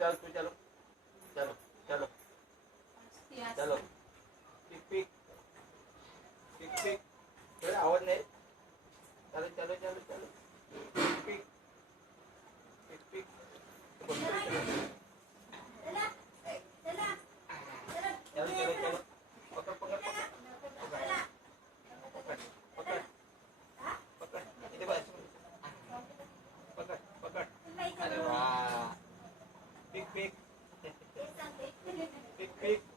चलो चलो चलो चलो चलो पिक पिक पिक पिक थोड़ा आवाज नहीं चलो चलो चलो चलो पिक पिक पिक चलो चलो चलो पकड़ पकड़ पकड़ पकड़ इधर बस पकड़ पकड़ अरे वाह पिक पिक पिक पिक